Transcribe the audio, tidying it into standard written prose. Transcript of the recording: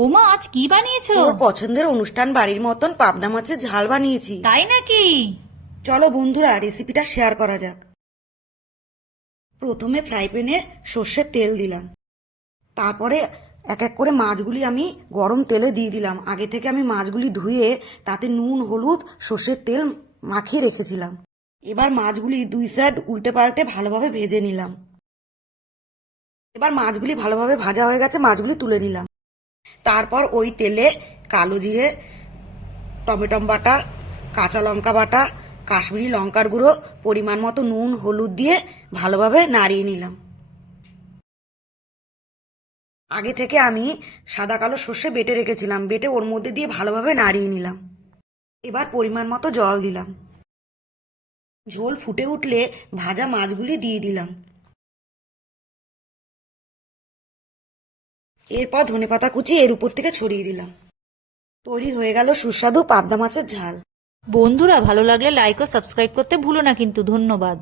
ও মা, আজ কি বানিয়েছো? তোর পছন্দের অনুষ্ঠান বাড়ির মতন পাবদা মাছের ঝাল বানিয়েছি। তাই নাকি? চলো বন্ধুরা, রেসিপিটা শেয়ার করা যাক। প্রথমে ফ্রাই প্যানে সর্ষের তেল দিলাম, তারপরে এক এক করে মাছগুলি আমি গরম তেলে দিয়ে দিলাম। আগে থেকে আমি মাছগুলি ধুয়ে তাতে নুন, হলুদ, সর্ষের তেল মাখিয়ে রেখেছিলাম। এবার মাছগুলি দুই সাইড উল্টে পাল্টে ভালোভাবে ভেজে নিলাম। এবার মাছগুলি ভালোভাবে ভাজা হয়ে গেছে, মাছগুলি তুলে নিলাম। তারপর ওই তেলে কালো জিরে, টমেটো বাটা, কাঁচা লঙ্কা বাটা, কাশ্মীরি লঙ্কার গুঁড়ো, পরিমাণ মতো নুন, হলুদ দিয়ে ভালোভাবে নাড়িয়ে নিলাম। আগে থেকে আমি সাদা কালো সর্ষে বেটে রেখেছিলাম, বেটে ওর মধ্যে দিয়ে ভালোভাবে নাড়িয়ে নিলাম। এবার পরিমাণ মতো জল দিলাম। ঝোল ফুটে উঠলে ভাজা মাছগুলি দিয়ে দিলাম। এরপর ধনেপাতা কুচি এর উপর থেকে ছড়িয়ে দিলাম। তৈরি হয়ে গেল সুস্বাদু পাবদা মাছের ঝাল। বন্ধুরা, ভালো লাগলে লাইক ও সাবস্ক্রাইব করতে ভুলো না কিন্তু। ধন্যবাদ।